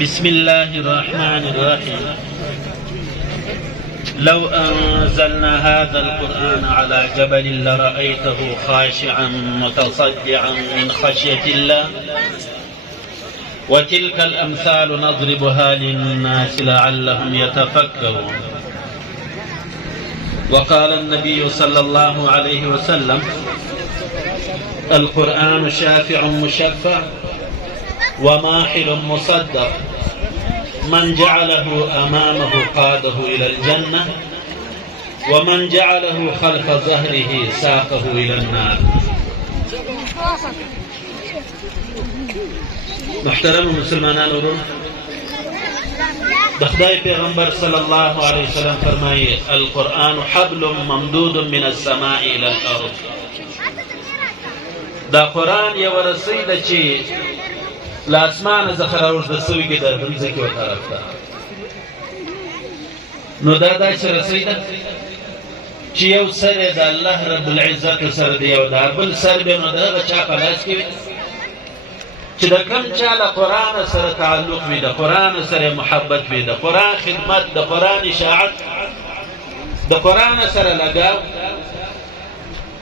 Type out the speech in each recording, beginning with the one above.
بسم الله الرحمن الرحيم لو أنزلنا هذا القرآن على جبل لرأيته خاشعا متصدعا من خشية الله وتلك الأمثال نضربها للناس لعلهم يتفكرون. وقال النبي صلى الله عليه وسلم القرآن شافع مشفع وماحل مصدق من جعله أمامه قاده إلى الجنة ومن جعله خلف ظهره ساقه إلى النار. محترم مسلمانان ورون، خدای پیغمبر صلی الله علیه وسلم فرمایي القرآن حبل ممدود من السماء إلى الأرض. دا قرآن یو رسی ده چې له اسمانه څخه راوږده سوي دي د ځمکې و طرف ته. نو دا داسې رسی ده چې یو سر یې د الله رب العزت سر دی او دا بل سر به نو د هغه چا په لاس کې وي چې د کوم چا له قرآن سره تعلق وي، د قرآن سره محبت وي، د قرآن خدمت، د قرآن اشاعت، د قرآن سره لګاو،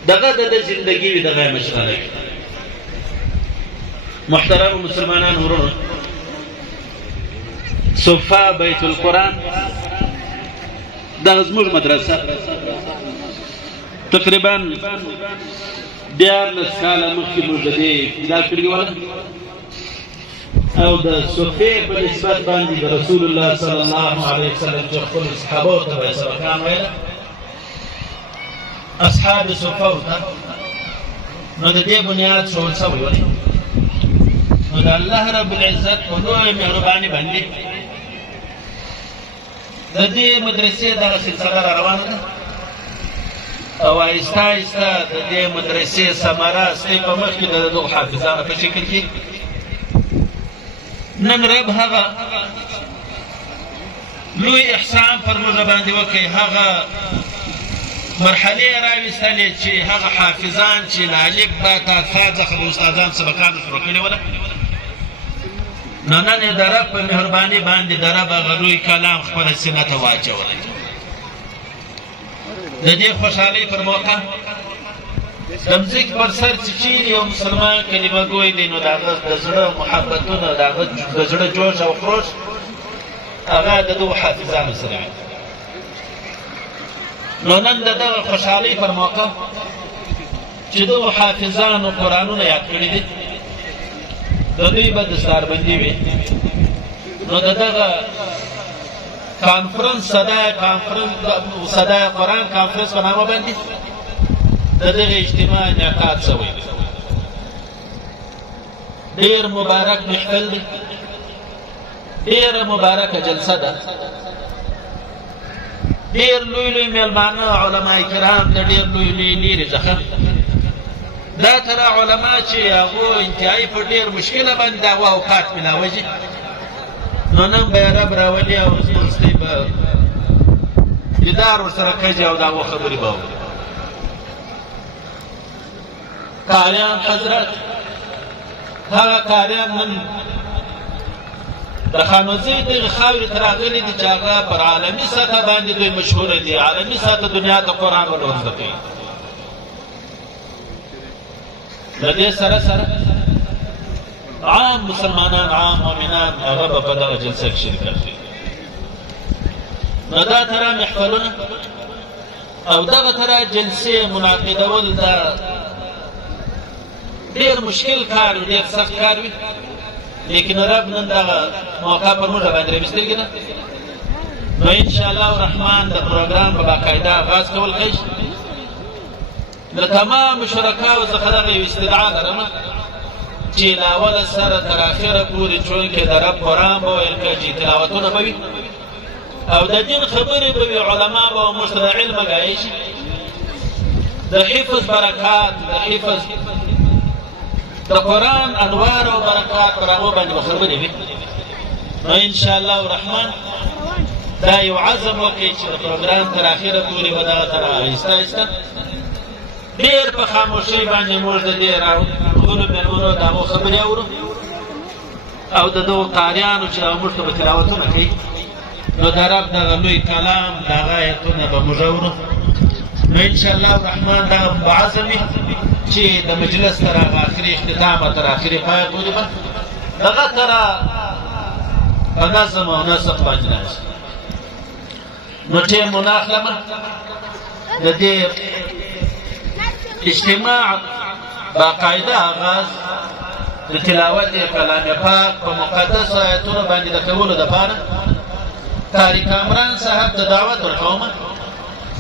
دغه د زندګي وي، دغه یې مشغله وي. محترم مسلمانان ورونو، صفا بیت القرآن دا زموږ مدرسه تقریبا 14 کاله مخکې موږ د دې ابتدا کړې وه او د صفې په نسبت باندې د رسول الله صلی الله علیه وسلم چې خپلو صحابو ته به یې سبقان ویله، اصحاب صفو ته، نو د دې بنیاد ښوول شوی و. نو د الله رب العزت په لویه مهرباني باندې د دې مدرسې دغه سلسله را روانه ده او آهسته آهسته د دې مدرسې ثمره ستاسې په مخ کې د دغو حافظانو په شکل کې نن رب هغه لوی احسان پر موږ باندې وکړي، هغه مرحلې راویستلې چې هغه حافظان چې له الف با تا ثا څخه د استادان سبقانو شروع کړي وله، نو نن یې د رب په مهرباني باندې د رب هغه لوی کلام خپله سینه ته واچولی. د دې خوشحالۍ پر موقع د مځکې پر سر چې چیرې یو مسلمان کلمه ګوی دی نو د هغه د زړه محبتونه، د هغه د زړه جوش او خروش هغه د دغو حافظانو سره وي. نو نن د دغه خوشحالۍ پر موقع چې دغو حافظانو قرآنونه یاد کړي دي، د دوی به دستاربندي وي، نو د دغه کانفرنس صدای قرآن کانفرنس په نامه باندې د دغه اجتماع انعقاد شوی دی. ډېر مبارک محفل دی، ډېره مبارکه جلسه ده، ډېر لوی لوی میلمانه علما کرام د ډېر لوی لوی لیرې څخه دا تر علما چې هغو انتهایي په ډېر مشکله باندې د هغو اوقات میلاوجي، نو نن به یې رب راولي او وروستی به دیدار ورسره کړي او د هغو خبرې به وکړي. قاریان حضرت، هغه قاریان نن د خانوزۍ دغې خاورې ته راغلي دي چې هغه پر عالمي سطحه باندې دوی مشهوره دي، عالمي سطحه دنیا ته قرآن ولور زده کوي. د دې سره سره عام مسلمانان، عام مؤمنان هغه به په دغه جلسه کې شرکت کوي. نو دا تره محفلونه او دغه تره جلسې منعقدول دا ډېر مشکل کار وي، ډېر سخت کار وي، لیکن رب نن دغه موقع پر موږ باندې راویستلې ده. نو انشاءالله الرحمن د پروګرام په باقاعده آغاز کول کیږي. د تمامو شرکاو څخه دغه یو استدعا لرمه چې له اوله سره تر اخره پورې چونکې د رب قرآن به ویل کېږي، تلاوتونه به وي او د دین خبرې به وي، علما به موږ ته د علم آګاهي شي، د حفظ برکات، د حفظ د قرآن انوار او برکات پر هغو باندې به خبرې وي. نو انشاءالله الرحمن دا یو عزم وکړئ چې د پروګرام تر اخره پورې به دغه تر آهسته آهسته ډېر په خاموشۍ باندې موږ د دې راغلو مېلمنو د هغو خبرې اورو او د دغو قاریانو چې موږ ته به تلاوتونه کوي، نو د رب دغه لوی کلام دغه ایتونه به موږ اورو. نو انشاءالله الرحمن دغه به عزم وي چې د مجلس تر هغه اخري اختتام او تر اخري پای پورې به دغه سره په نظم او نسق باندې راشي. نو ټیم مو نه اخلمه، د دې اجتماع باقاعده آغاز د تلاوت کلام پاک په مقدسو آیتونو باندې د کولو دپاره قاري کامران صاحب ته دعوت ورکوم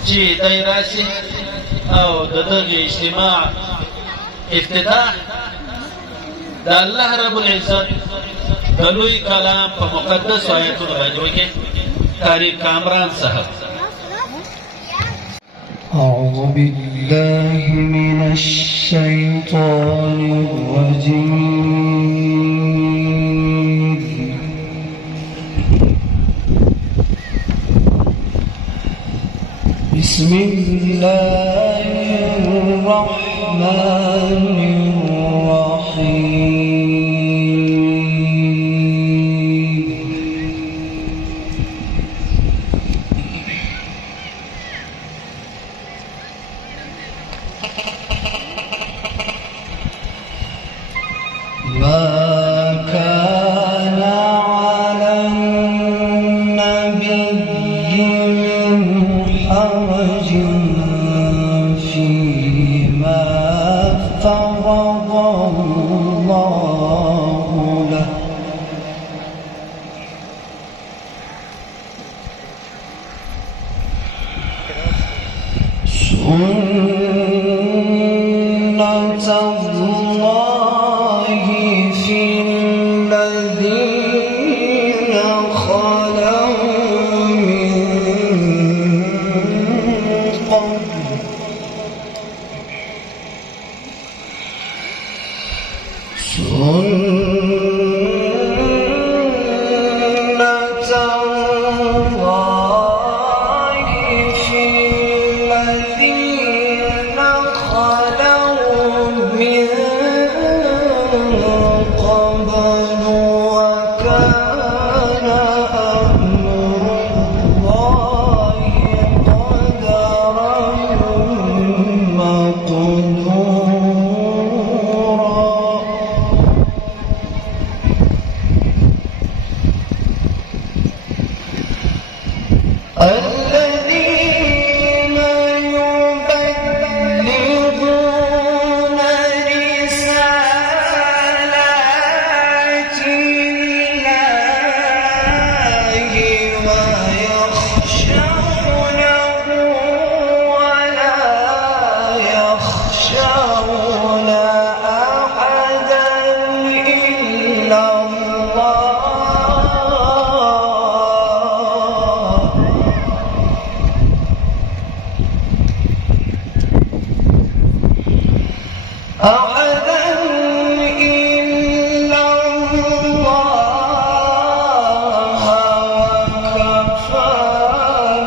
چې دی راشي او د دغې اجتماع افتتاح د الله رب العزت د لوی کلام په مقدسو آیتونو باندې وکړي. قاري کامران صاحب. أعوذ بالله من الشيطان الرجيم. بسم الله الرحمن الرحيم. ما كان على النبي من حرج فيما فرض الله له. سنة الله في الذين خلوا من قبل. سنة الله في الذين خلوا من قبل وكان أمر الله قدرا مقدورا. الذين يبلغون رسالات الله ويخشونه ولا يخشون أحدا إلا الله. أحدا إلا الله وكفى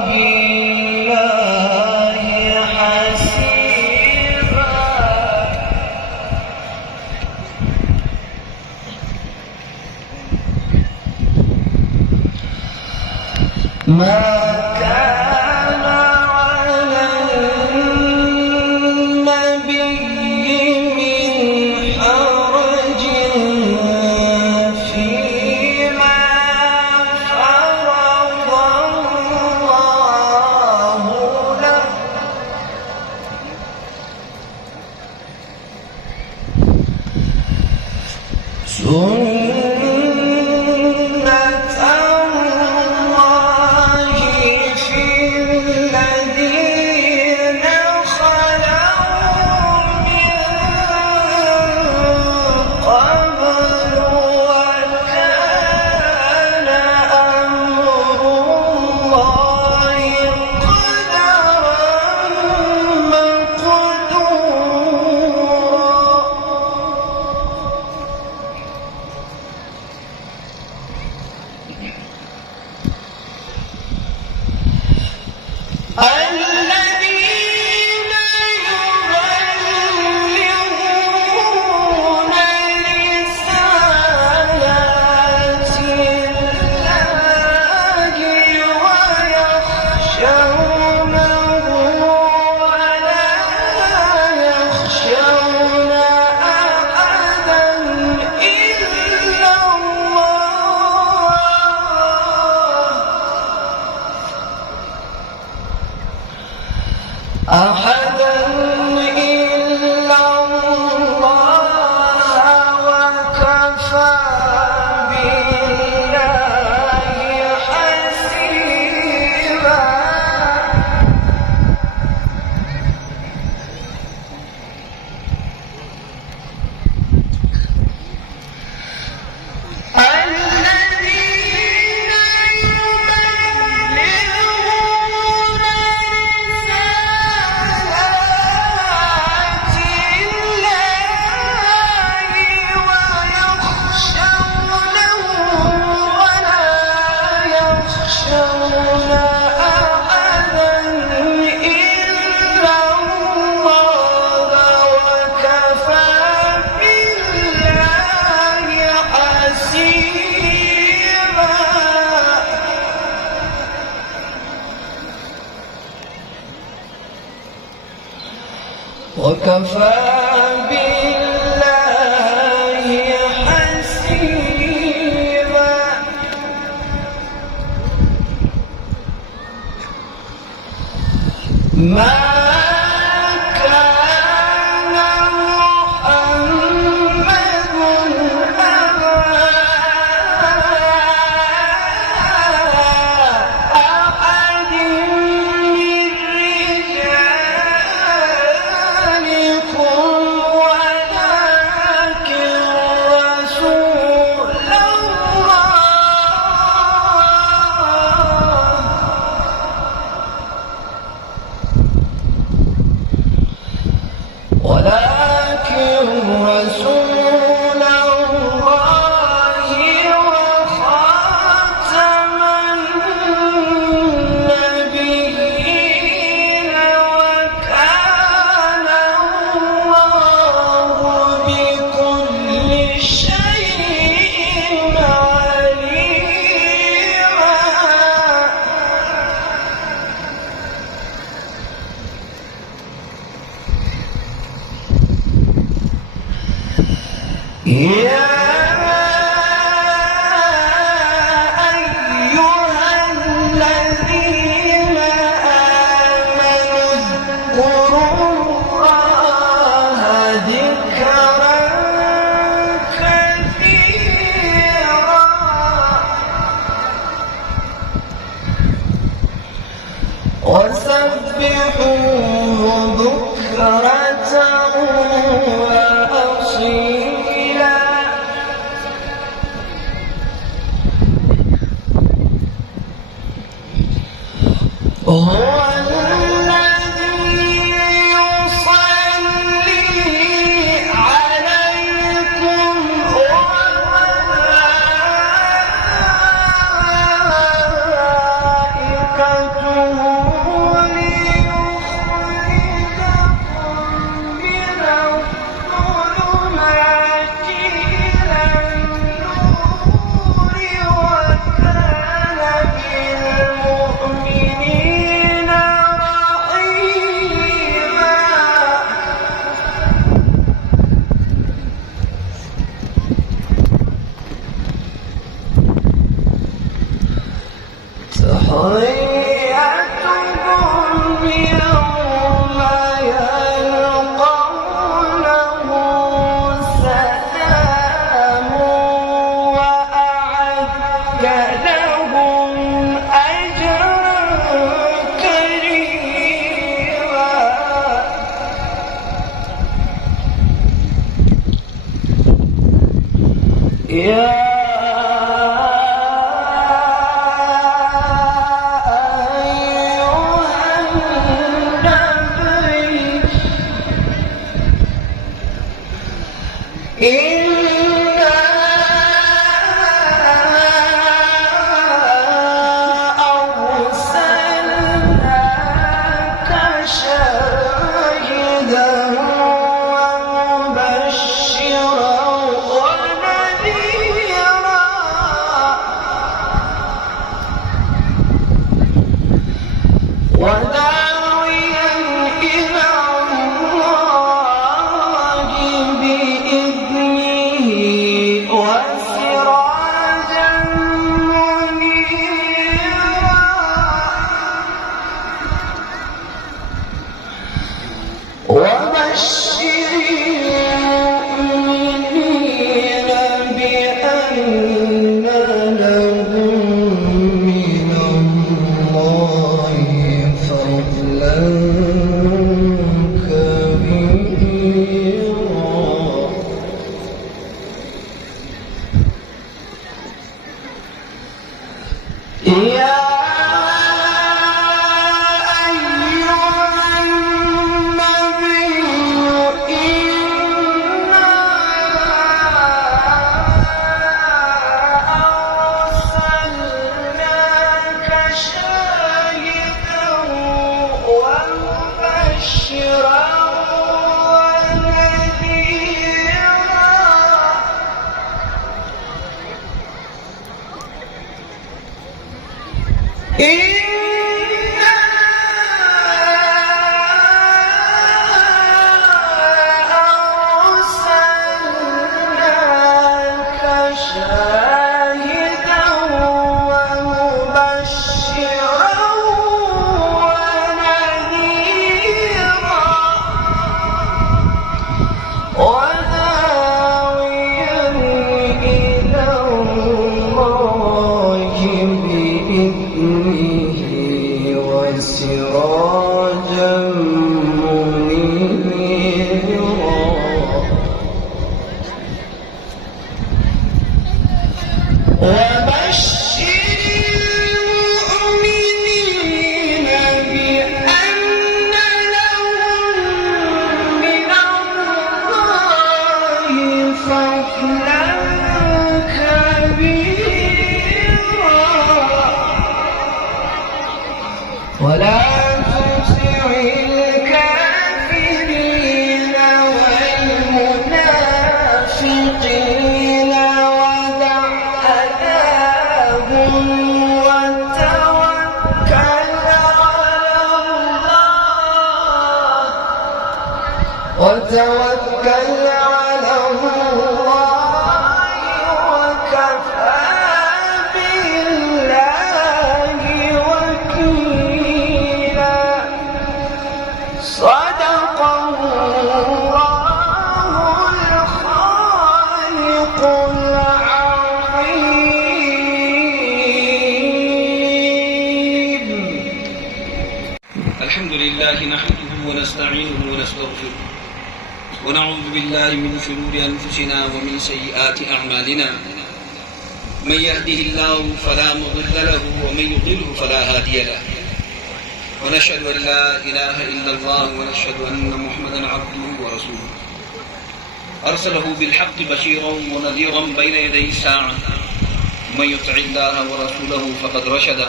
بالله حسيبا. ما كان على النبي من حرج فيما فرض الله له. سنة الله في الذين خلوا من قبل وكان أمر الله قدرا مقدورا. وكفى بالله حسيبا ما وسبحوه بكرة وأصيلا هو الذي يصلي عليكم وملائكته تحيتهم يوم يلقونه سلام وأعد لهم أجرا كريما يا إنا أرسلناك شاهدا ومبشرا ونذيرا وداعيا إلى الله بإذنه وسراجا منيرا وبشر المؤمنين بأن لهم من الله فضلا كبيرا يا شاهدا ومبشرا ونذيرا وداعيا إلى الله بإذنه وسراجا منيرا وبشر المؤمنين بأن لهم من الله فضلا كبيرا ولا تطع الكافرين والمنافقين ودع أذاهم وتوكل على الله وكفى بالله وكيلا صدق الله الخالق العظيم. الحمد لله نحمده ونستعينه ونستغفره ونعوذ بالله من شرور أنفسنا ومن سيئات أعمالنا من يهده الله فلا مضل له ومن يضلله فلا هادي له ونشهد أن لا إله إلا الله ونشهد أن محمدا عبده ورسوله أرسله بالحق بشيرا ونذيرا بين يدي الساعة من يطع الله ورسوله فقد رشد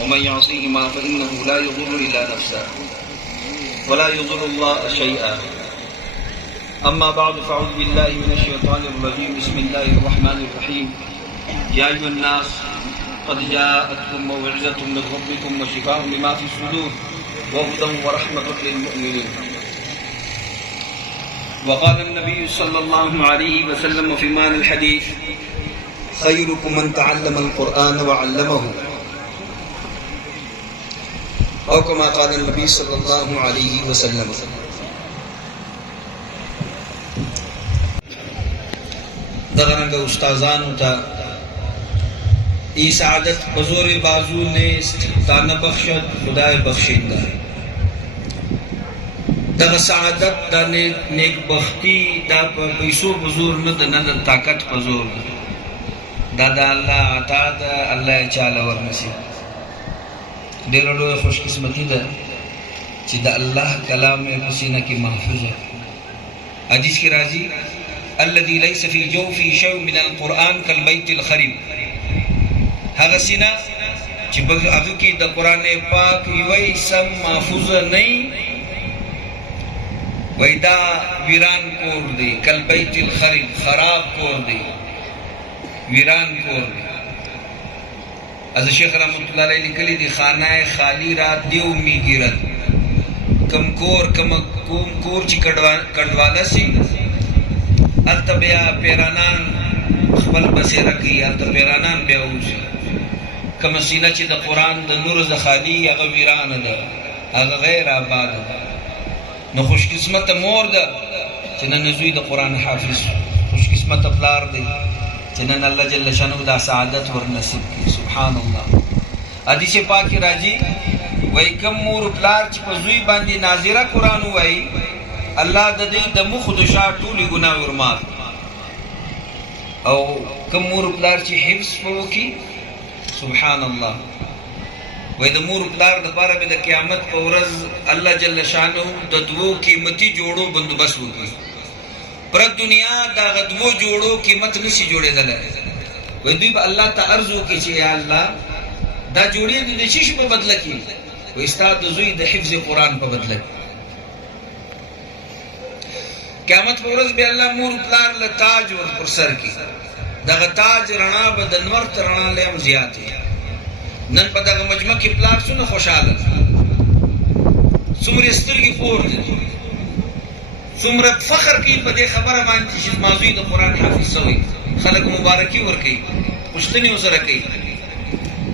ومن يعصيهما فإنه لا يضر إلا نفسه ولا يضر الله شيئا. أما بعد فأعوذ بالله من الشيطان الرجيم. بسم الله الرحمن الرحيم. يا أيها الناس قد جاءتكم موعظة من ربكم وشفاء لما في الصدور وهدى ورحمة للمؤمنين. وقال النبي صلى الله عليه وسلم في معنى الحديث: خيركم من تعلم القرآن وعلمه، أو كما قال النبي صلى الله عليه وسلم. دغرنگ استاذانو تا ای سعادت بزور بازو نیست تا نبخشد خدای بخشنده. دغ سعادت دا نیک بختی دا پیسو بزور ند ند طاقت بزور دا دا اللہ عطا دا اللہ چاله ورنسی. ډېره لویه خوش قسمتي ده چې د الله کلام یې په سینه کې محفوظ ہے. حدیث کې راځي: الذي ليس في جوفه شيء من القرآن كالبيت الخرب. هغه سینه چې هغه کې د قرآن پاک یوه سم محفوظ نه وي دا ویران کور دی. کالبیت الخرب، خراب کور دی، ویران کور دی. از شیخ رحمت اللہ علیہ لکلی دی: خانہ خالی را دیو می گیرد. کم کور چی کڑوالا سی التا بیا پیرانان خپل بسیره کی، التا پیرانان بیا اوسی. کم سینه چی دا قرآن دا نور دا خالی اغا ویران دا، اغا غیر آباد دا. نو خوش قسمت مور دا چی ننزوی دا قرآن حافظ، خوش قسمت پلار دی چنن اللہ جل شانو دا سعادت ور نصیب کی. سبحان اللہ. حدیث پاک راجی وای کم مور پلار چې په زوی باندې ناظره قرآن وای الله د دې د مخ د شا ټولې ګناه ورمات، او کم مور پلار چې حفظ وکي سبحان الله. وای د مور پلار د پاره به د قیامت په ورځ الله جل شانو د دوو قیمتي جوړو بندوبست وکړي. پر دنیا دا غدو جوړو قیمت نشي جوړېدل. وای دوی به الله ته عرض وکړي چې یا الله دا جوړې د شي په بدله کې، و استاد زوی د حفظ قرآن په بدله کې. قیامت پر ورځ به الله مور پلار له تاج ور پر سر کې، دغه تاج رڼا به د نور تر رڼا له هم زیاتې. نن په دغه مجمع کې پلار څونه خوشاله، څومره سترګې پور دي، څومره فخر کوي په دې خبره باندې چې مازوی د قرآن حافظ شوی. خلق مبارکی ورکی پښتني وسره کوي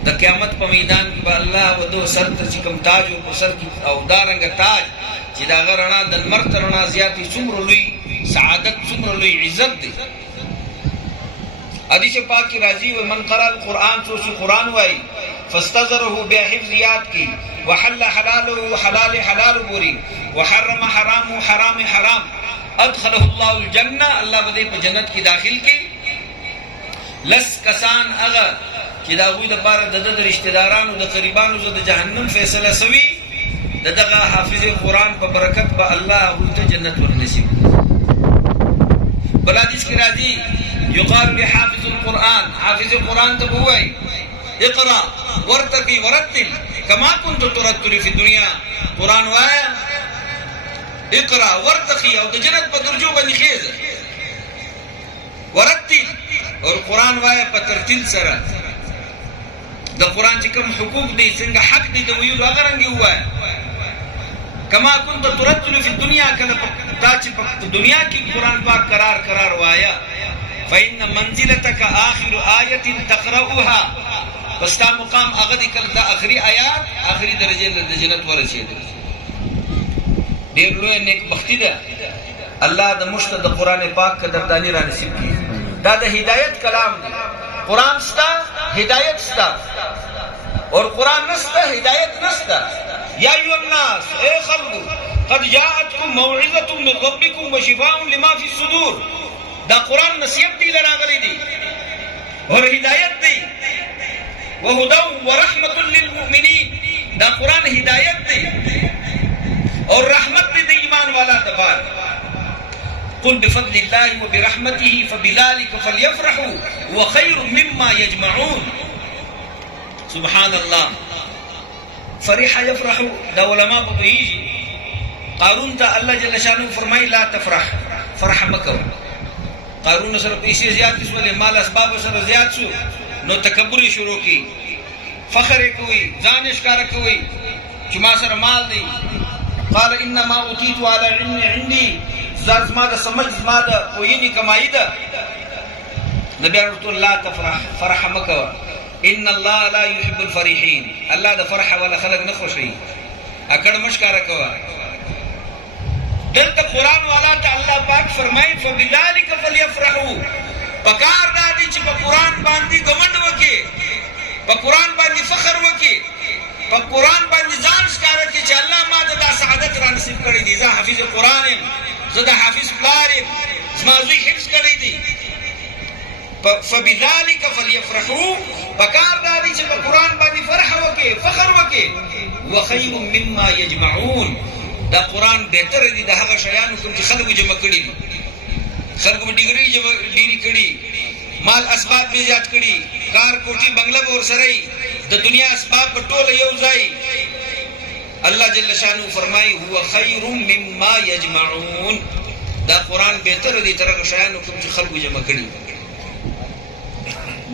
د قیامت په میدان کې به الله ودو سر ته چې کوم تاج او سر کې او دارنګ تاج چې دا غرنا د مرته رڼا زیاتی څومره لوی سعادت څومره لوی عزت دی حدیث پاک کی راضی و من قرأ القرآن تو قرآن وائی فاستظره بحفظ یاد کی وحل حلاله حلال حلال بوری وحرم حرام حرام حرام ادخله الله الجنہ اللہ بدے پہ جنت کی داخل کی لس کسان اغا چې دا غوی د پاره د رشتہ دارانو د قریبانو د جهنم فیصله سوي دغه حافظ قرآن په برکت به الله ورته جنت ورنصیب بل حدیث کی راضی یقال لحافظ القرآن حافظ قرآن ته وای اقرا ورتقي ورتل كما كنت ترتل في الدنيا قرآن وایا اقرا ورتقي او د جنت په درجو باندې خیز ورتل اور قرآن وایا په ترتیل سره د قرآن چې کوم حقوق دي څنګه حق دي د ویلو هغه رنګ وایا كما كنت ترتل في الدنيا کله تا چې په دنیا کې قرآن پاک قرار وایا فإن منزلتك آخر آية تقرأها فستا مقام اغدی کل دا آخری آیات آخری درجے د جنت ورسید ډیر لوی نیک بختی ده الله د مشت د قرآن پاک قدردانی را نصیب کی دا د ہدایت کلام دی قرآن ستا ہدایت ستا اور قرآن نستا ہدایت نستا یا ایوہ الناس اے خلقو قد جاءتکم موعظة من ربکم وشفاء لما فی الصدور دا قرآن نصیحت دی لراغلی دی اور ہدایت دی وهدى ورحمة للمؤمنين دا قرآن ہدایت دی اور رحمت دی ایمان والا دبار قل بفضل الله وبرحمته فبذلك فليفرحوا وخير مما يجمعون سبحان الله فرح يفرحوا دا علماء بطوئیجی قارون تا اللہ جل شانو فرمائی لا تفرح فرح مکو قارون سر پیسی زیاد کس والے مال اسباب سر زیاد سو نو تکبری شروع کی فخر کوئی زانش کار کوئی چما سر مال دی قال انما اوتیت على علم عندي زما دا سمجھ زما دا کوئی کمائی دا نبی رسول اللہ تفرح فرح مکو ان اللہ لا يحب الفرحین اللہ دا فرح والا خلق نخوشی اکڑ مشکار کوا دلتا قرآن والا تا اللہ پاک فرمائی فبذالک فلیفرحو پکار دادی چی پا قرآن باندی گمند وکی پا قرآن باندی فخر وکی پا قرآن باندی زان سکارت کی چی اللہ ما دا سعادت را نصیب کردی دی زا حفظ قرآن زدا حفظ پلارم زمازوی حفظ کردی دی فبذالک فلیفرحو پکار دادی چی پا قرآن باندی فرح وکی فخر وکی وخیر مما یجمعون دا قرآن بہتر دی دا حقا شیانو کم چی خلقو جمع کردی دی خلقو میں ڈگری ڈیری کڑی مال اسباب میں زیاد کڑی کار کوٹی بنگلہ بور سرائی دا دنیا اسباب بٹول یوزائی اللہ جل شانو فرمائی ہوا خیر مما یجمعون دا قرآن بہتر دی طرح شیانو کم چی خلقو جمع کڑی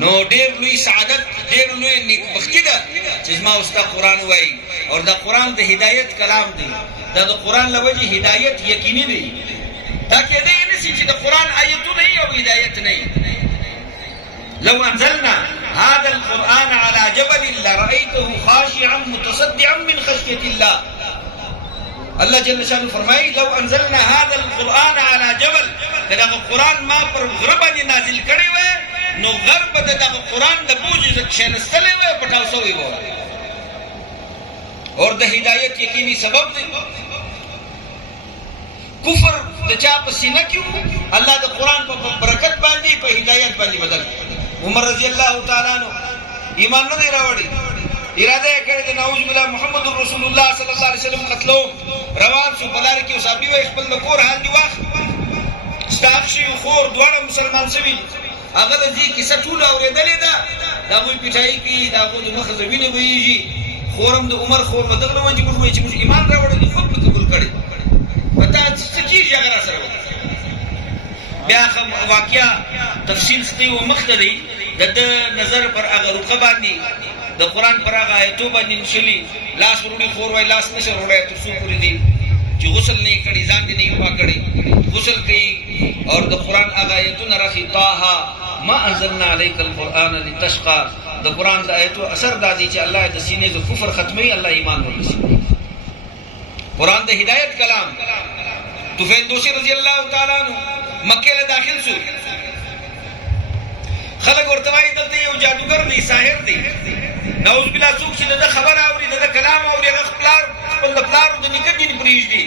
نو دیر لوی سعادت دیر لوی نیک بختی دا چیزما استا قرآن وائی اور دا قرآن دا ہدایت کلام دی دا قرآن لوجی ہدایت یقینی دی تاکہ دے نسی چی دا قرآن آیتو نہیں او ہدایت نہیں لو انزلنا هذا القرآن على جبل لرأيته خاشعا متصدعا من خشية الله اللہ جل شانو فرمائی لو انزلنا هذا القرآن على جبل دا قرآن ما پر غربانی نازل کرے ہوئے نو غرب دا قرآن دا بوجی شنستلے ہوئے پٹھاو سوئی ہو اور دا ہدایت یقینی سبب دے کفر دا چاپ سینہ کیوں اللہ دا قرآن پا برکت باندی پا ہدایت باندی بدل عمر رضی اللہ تعالیٰ عنہ ایمان نہ دے راوڑی ارادہ کرے دے نعوذ باللہ محمد رسول اللہ صلی اللہ علیہ وسلم قتلو روان سو بلار کیو صحابی و اخبر مکور حال دی واقع ستاقشی و خور دوارا مسلمان سوی اگر جی کسا طول آوری دلی دا دا بوی پٹھائی کی دا بوی مخزوین بوئی جی خورم دا عمر خور مدغل وانجی بوئی چی مجھ ایمان راوڑی دی خود قبول کردی پتا سچیر جاگر اثر ہو بیا واقعہ تفصیل ستی و مخدری دا نظر پر اگر رقبانی دا قرآن پر آگا آیتو بانی نشلی لاس روڑی خور وائی لاس نشر روڑی ترسو پوری دی چی غسل نہیں کری زان دی نہیں ہوا کری غسل کئی اور دا قرآن آگا آیتو نرخی طاہا ما انزلنا عليك القرآن لتشقى. د قرآن د آیتو اثر دا دی چې الله د سینې د کفر ختمي، الله ایمان ورسوي. قرآن د هدایت کلام. طفیل دوسی رضی الله تعالی عنہ مکه له داخل شو، خلک ورته وایي دلته یو جادوګر دی، ساحر دی. نعوذ بالله، څوک چې د خبر اوري، د کلام اوري، هغه خپل د پلار د نیکه دین پرېږدي،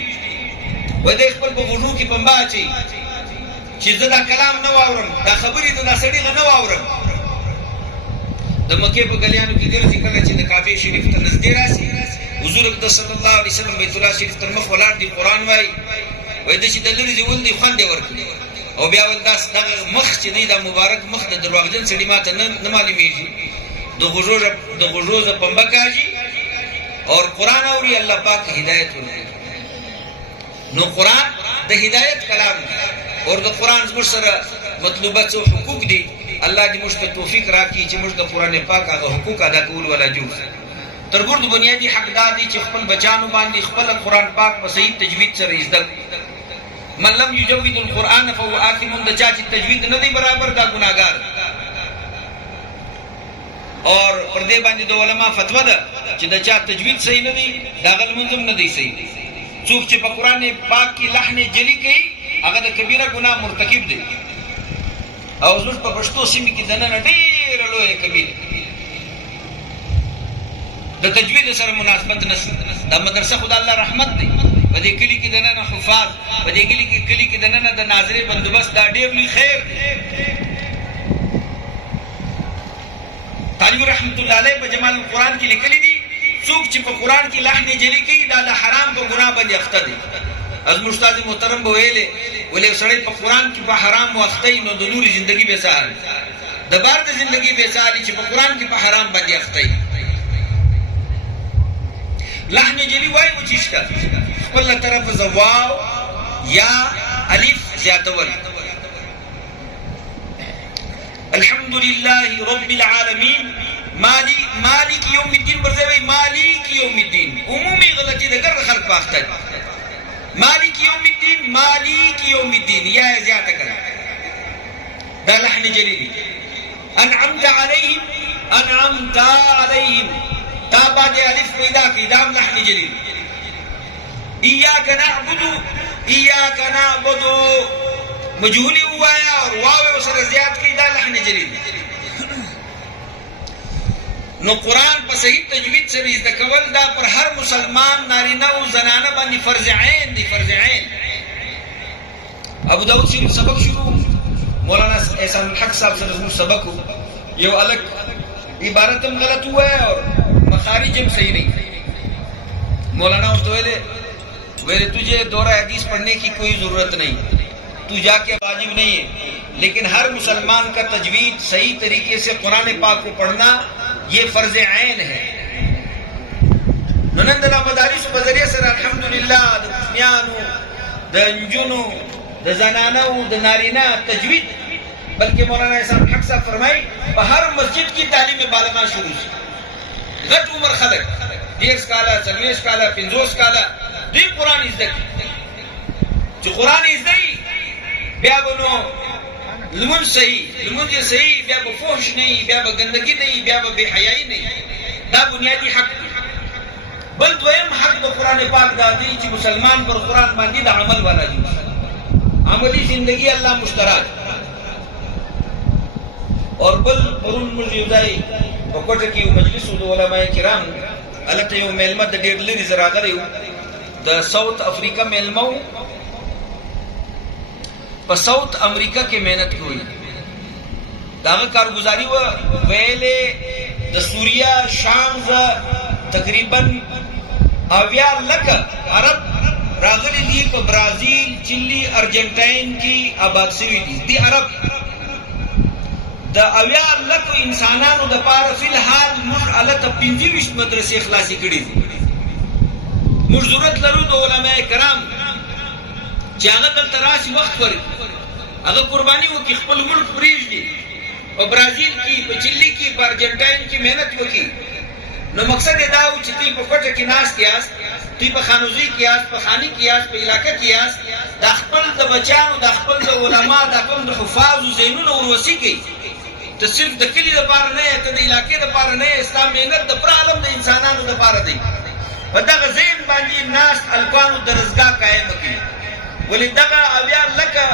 وایي دی خپل په غوږو کې پنبه اچوي چې زه دا کلام نه واورم، دا خبرې د دا سړي نه واورم. د مکې په گلیانو کې ګرځي، کله چې د کعبې شریف ته نږدې راشي، حضور اقدس صلی الله علیه وسلم بیت الله شریف تر مخ ولاړ دی، قرآن وایي، وایي د چې د لرې ځول دی خوند یې ورکړي. او بیا ول داس دغه مخ چې دی دا مبارک مخ د درواغجن سړي ماته نه معلومیږي، د غوږو د پنبه کاږي اور قرآن اوري، الله پاک هدایت ورکړي. نو قرآن د هدایت کلام دی، اور د قرآن زموږ سره مطلوبه څو حقوق دي. الله دې موږ ته توفیق راکړي چې موږ د قرآن پاک هغه حقوق ادا کول ولا جوړ. تر ګورد بنیادی حق دا دی چې خپل بچانو باندې خپل قرآن پاک په صحیح تجوید سره زده. من لم یجود القرآن فهو آثم. د چا چې تجوید نه دی برابر، دا ګناهګار. اور پر دې باندې د علما فتوا ده چې د چا تجوید صحیح نه دی، دا غل منظم نه دی صحیح. څوک چې په قرآن پاک کې لحن جلی کوي، هغه د کبیره ګناه مرتکب دی. او زموږ په پښتو سیمې کې دننه ډېره لویه کبیره د تجوید سره مناسبت نشته. دا مدرسه خو د الله رحمت دی. په دې کلي کې دننه حفاظ، په دې کلي کې دننه د ناظرې بندوبست، دا ډېر لوی خیر دی. طالب رحمت الله علیه په جمال القرآن کې لیکلي دي، څوک چې په قرآن کې لحن جلی کوي، دا د حرام په ګناه باندې اخته دی. زموږ استاد محترم به ویلې، ولې یو سړی په قرآن کې په حرام واخته وي، نو د نورې زندګي بې سهار، د بار د زندګي بې سهار چې په قرآن کې په حرام باندې اخته وي. لحن جلی وایي و چې شته، خپل طرف زواو یا الف زیاتول. الحمد لله رب العالمین مالک یوم الدین برځوي، مالک یوم الدین عمومي غلطي د ګر خلق پاخته دي. مالک یوم الدین، مالک یوم الدین یا زیاته کړه، دا لحن جلی دی. انعمت علیهم، انعمت علیهم، تا باندې الف پیدا کړي، دا لحن جلی دی. ایاک نعبد، ایاک نعبد مجهولی وایا اور واو سره زیات کړي، دا لحن جلی دی. نو قرآن په صحیح تجوید سره زده کول دا پر هر مسلمان نارینه او زنانه باندې فرض عین دی، فرض عین. ابو داود شریف سبق شروع، مولانا احسان الحق صاحب سره زموږ سبق و، یو الګ عبارت هم غلط وای اور مخارج هم صحیح نہیں. مولانا ورته ویلے تجھے دورہ حدیث پڑھنے کی کوئی ضرورت نہیں، تو جا کے واجب نہیں ہے، لیکن ہر مسلمان کا تجوید صحیح طریقے سے قرآن پاک کو پڑھنا یہ فرض عین ہے. نن د مدارس په ذریعہ سره الحمدلله د کوچنیانو، د نجونو، د زنانو، د نارینه تجوید، بلکې مولانا احسان حق صاحب فرمایي په هر مسجد کې تعلیم بالغان شروع شي. غټ عمر خلک 30 کاله، 40 کاله، 50 کاله دوی قرآن زده کړي. چې قرآن زده وي بیا به نو لمونځ صحیح، لمونځ صحیح، بیا به فحش نه وي، بیا به ګندګي نه وي، بیا به بې حیایي نه وي. دا بنیادي حق دی. بل دویم حق د قرآن پاک دا دی چې مسلمان پر قرآن باندې د عمل والا دي، عملی زندگی الله مشترک. اور بل پرون موږ یو ځای په کوټه کې یو مجلس و د علماء کرام، هلته یو میلمه د ډېر لرې زه راغلی و، د ساوت افریقا میلمه و، په ساوت امریکا کې محنت کوي. د هغه کارګزاري وه، ویلې د سوریه، شام تقریبا 80 لکه عرب راغلي دي په برازیل، چیلي، ارجنټاین کې آباد شوي دي. دي عرب د 80 لکه انسانانو دپاره فی الحال موږ هلته 25 مدرسې خلاصې کړي دي. موږ ضرورت لرو د علماء کرام چې هغه دلته راشي، وخت ورکړي، هغه قرباني وکړي، خپل ملک پرېږدي، په برازیل کې، په چیلي کې، په ارجنټاین کې محنت وکړي. نو مقصد یې دا و چې دوی په کوټه کې ناست یاست، دوی په خانوزۍ کې یاست، په خاني کې یاست، په علاقه کې یاست، دا خپل د بچیانو، دا خپل د علما، دا کوم د حفاظو ذهنونه وروسي کوي ته صرف د کلي دپاره نه یې، ته د علاقې دپاره نه یې، ستا محنت د پوره عالم د انسانانو دپاره دی. په دغه ذهن باندې ناست الکانو درسګاه قایمه کړي. ولې دغه اویا لکه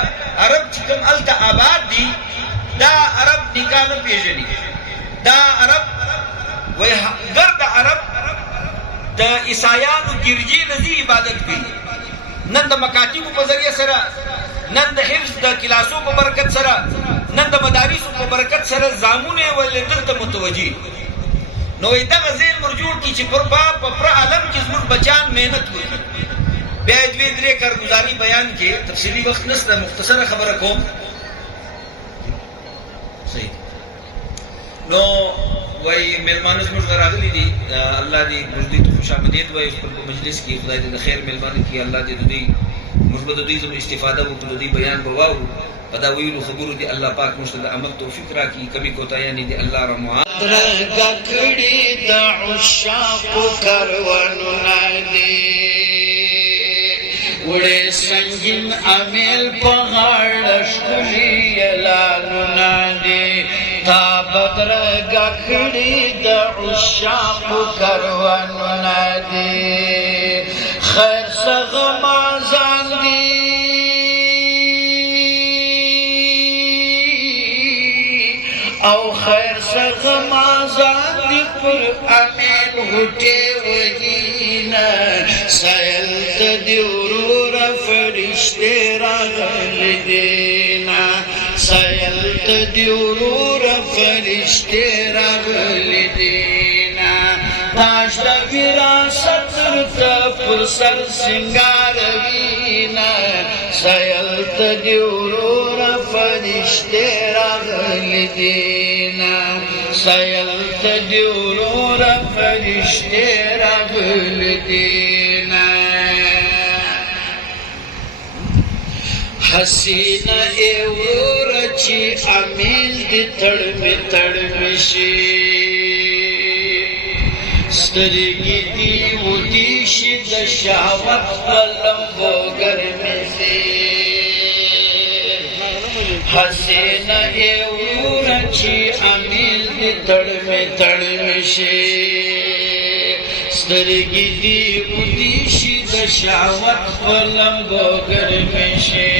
عرب چې کوم هلته آباد دي، دا عرب نکاح نه پېژني. دا عرب وایي ګرد عرب د عیسایانو ګرجې نه ځي عبادت کوي. نن د مکاتبو په ذریعه سره، نن د حفظ د کلاسو په برکت سره، نن د مدارسو په برکت سره زامونه یې ولې دلته متوجي. نو وایي دغه ذهن ور جوړ کړي چې په پوره عالم کې زموږ بچیان محنت وکړي. بیا یې دوې درې کارګزاري بیان کې تفصیلي وخت نشته، مختصره خبره کوم. صحیح. نو وایي میلمانه زموږ راغلي دي، الله دې موږ دوی ته خوش آمدید وایي خپل په مجلس کې. خدای دې د خیر میلمانه کړي. الله دې د دوی موږ به د دوی زموږ استفاده وکړو، د دوی بیان به واورو. په دا ویلو خبرو دې الله پاک موږ ته د عمل توفیق راکړي. کمې کوتاهیانې دې الله را معاف درګه کړي د عشاقو کاروانونه دي، وړې سنگین امیل په غاړه ښکلي اعلانونه دي. تا بدرګه کړي د عشاقو کاروانونه دي، خیر سغمازان دي او خیر سغمازان دي پر امین غټې وهینا. سایل ته دې وروره فرشتې راغلې دينا، سایل ته دې وروره فرشتې راغلې دينا. تاج د وراثت ورته پر سر سنگار وینا، سایل ته دې وروره فرشتې راغلې دينا، سایل ته دې وروره فرشتې راغلې دينا. حسینه ای وروره چې امیل دې تړمې تړمې شي، سترګې دې ودې شي د شهوت په لمبو ګرمې شي. حسینه ای وروره چې امیل دې تړمې تړمې شي، سترګې دې ودې شي د شهوت په لمبو ګرمې شي.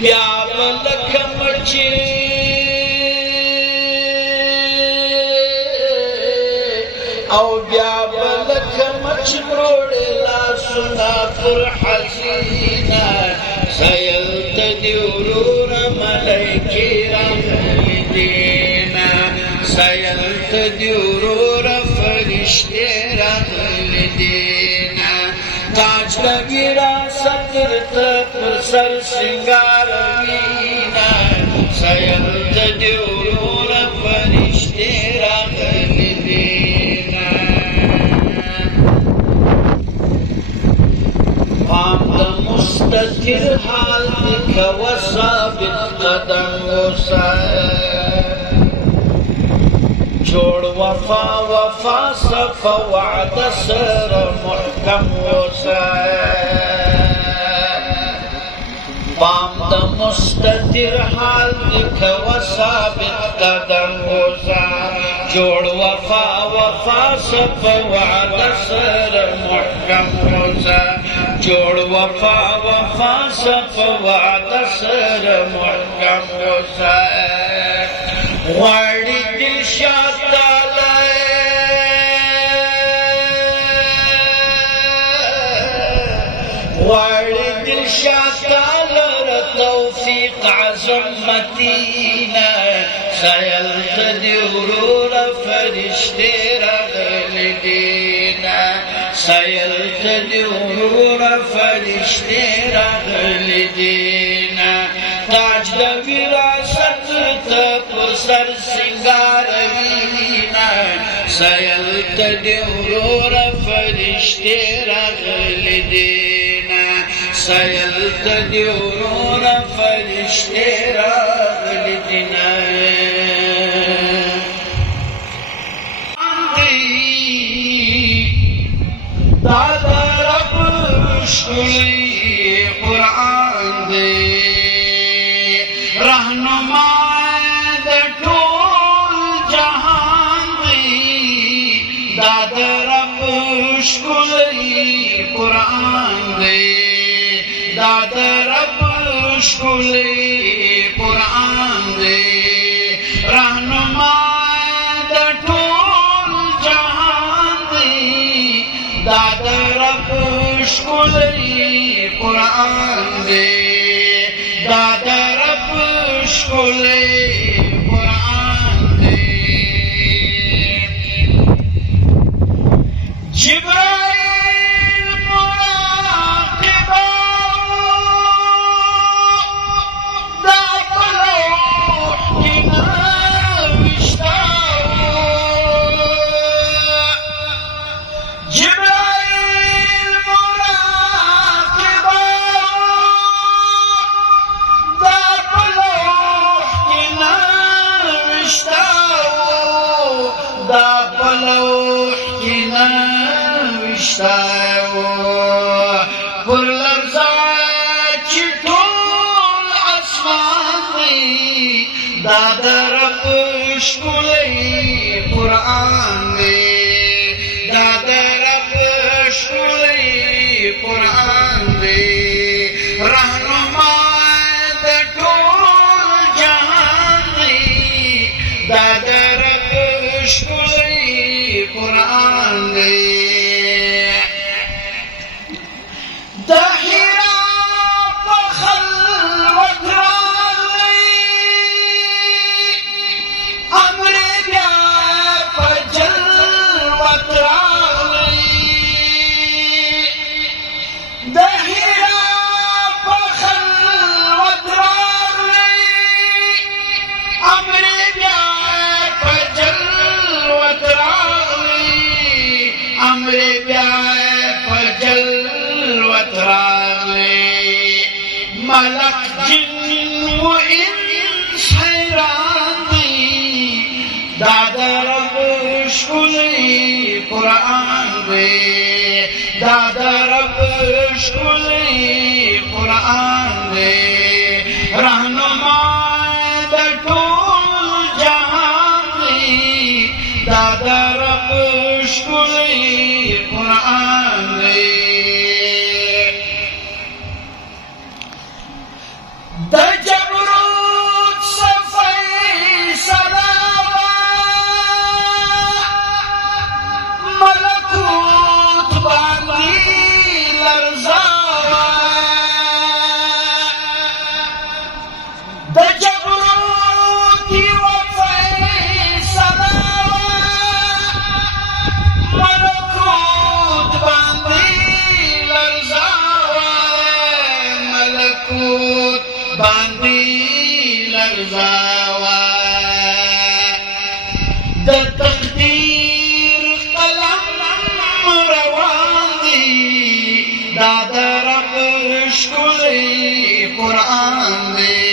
بیا به لکه مچې او بیا به لکه مچ مروړې لاسونه پر حسینه. سایل ته دې وروره ملایکې راغلې دينا، سایل ته دې وروره فرشتې راغلې دينا. تاج د وراثت ورته پر سر سنگار وینا، سایل ته دې وروره فرشتې راغلې دينا. پام د مستتر حال دې کوه ثابت قدم اوسه، جوړ وفا وفا صفا وعده سره محکم اوسه. پام د مستتر حال دې کوه ثابت قدم اوسه، جوړ وفا وفا صفا وعده سره محکم اوسه، جوړ وفا وفا صفا وعده سره محکم اوسه. غواړي دل شاتاله غواړي دل شاتاله را توفیق عظمتینا. سایل ته دې وروره فرشتې راغلې دينا، سایل ته دې وروره فرشتې راغلې دينا. تاج د وراثت ورته پر سر سنگار وینا، سایل ته دې وروره فرشتې راغلې دينا، سایل ته دې وروره فرشتې راغلې دينا. دا د رب ښکلی قرآن دی، رهنما د ښکلی قرآن دی رهنما د ټول جهان دی دا د رب ښکلی قرآن دی دا د رب ښکلی قرآن دی جبرائیل مراقبه دا په لوح کې نوشته جبرائیل مراقبه دا په لوح کې نوشته دا په لوح کې نوشته پر لرزه چې ټول اسمان دی دا د رب ښکلی قرآن دی دا د رب ښکلی قرآن دی رهنما د ټول جهان دی دا د رب ښکلی قرآن دی د حرا په خلوت راغلی امر بیا په جلوت راغلی د حرا په خلوت راغلی امر بیا په جلوت راغلی امر بیا په جلوت راغلی ملک جن و انس حیران دی دا د رب ښکلی قرآن دی دا د رب ښکلی قرآن دی رهنما د ټول جهان دی دا د رب ښکلی قرآن دی د جبروت صفی صداوه ملکوت باندې لرزاوه د جبروت یوه فیصله ملکوت باندې لرزاوه ملکوت باندې لرزاوه د تقدیر قلم روان دی دا د رب ښکلی قرآن دی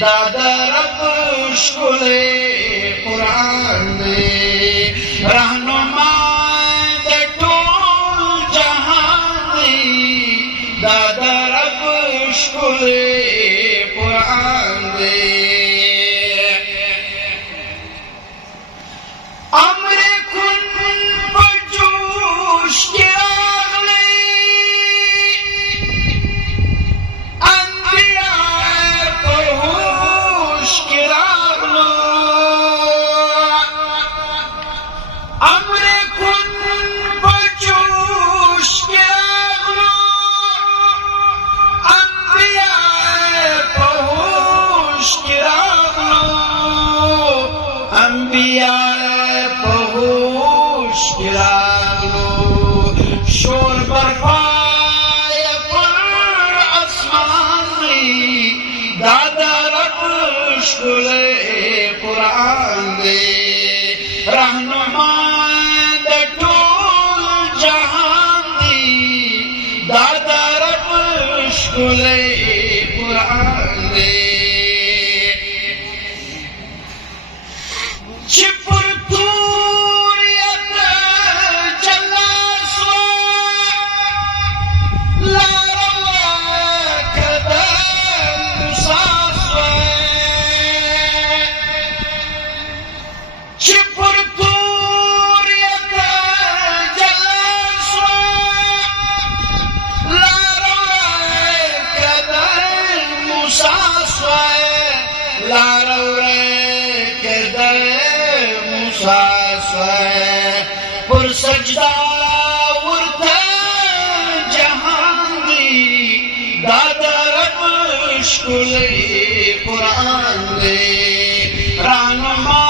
دا د رب ښکلی قرآن دی رهنما د ټول جهان دی دا د رب ښکلی قرآن دی امر کن په جوش کې راغلی انبیا په هوش کې راغلو امر کن په جوش کې راغلو انبیا په هوش کې راغلو انبیا په هوش کې راغلو شور برپای پر اسمان دی دا د رب ښکلی قرآن دی رهنما د ټول جهان دی دا د رب ښکلی قرآن دی چې پر توریت جلا سوه لاره کده موسی سوه چې پر توریت جلا سوه لاره کده احساس پر سجدہ ورتا جہان دی دادا رب شکلی قرآن دی رانما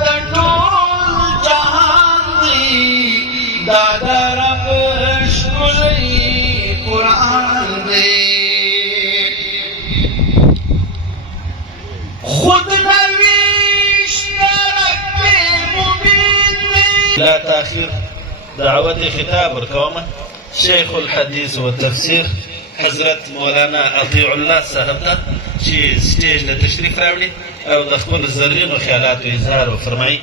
دا ٹول جہان دی دادا رب شکلی قرآن دی خود نویش رب مبین لا تأخير دعوت خطاب ورکوما شیخ الحدیث والتفسیر حضرت مولانا اطیع الله صاحب ته چې سټیج له تشریف راوړي او د خپل زرینو خیالاتو اظهار وفرمایي.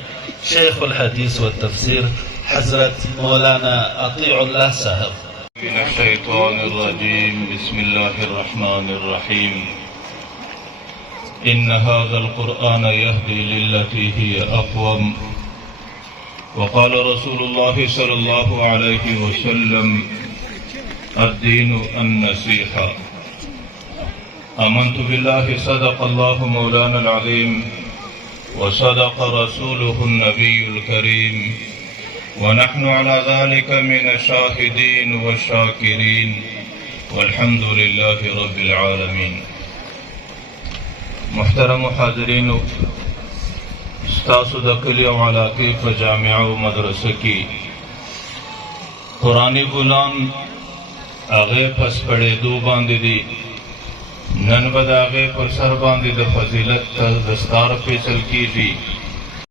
شیخ الحدیث والتفسیر حضرت مولانا اطیع الله صاحب. من الشيطان الرجيم بسم الله الرحمن الرحيم إن هذا القرآن يهدي للتي هي أقوم وقال رسول الله صلى الله عليه وسلم الدين النصيحة آمنت بالله صدق الله مولانا العظيم وصدق رسوله النبي الكريم ونحن على ذلك من الشاهدين والشاكرين والحمد لله رب العالمين. محترم حاضرین، ستاسو د کلی او علاقې په جامعه او مدرسه کې قرآني ګلان هغې په سپړېدو باندې دي. نن به د هغې پر سر باندې د فضیلت دستار پیڅل کېږي.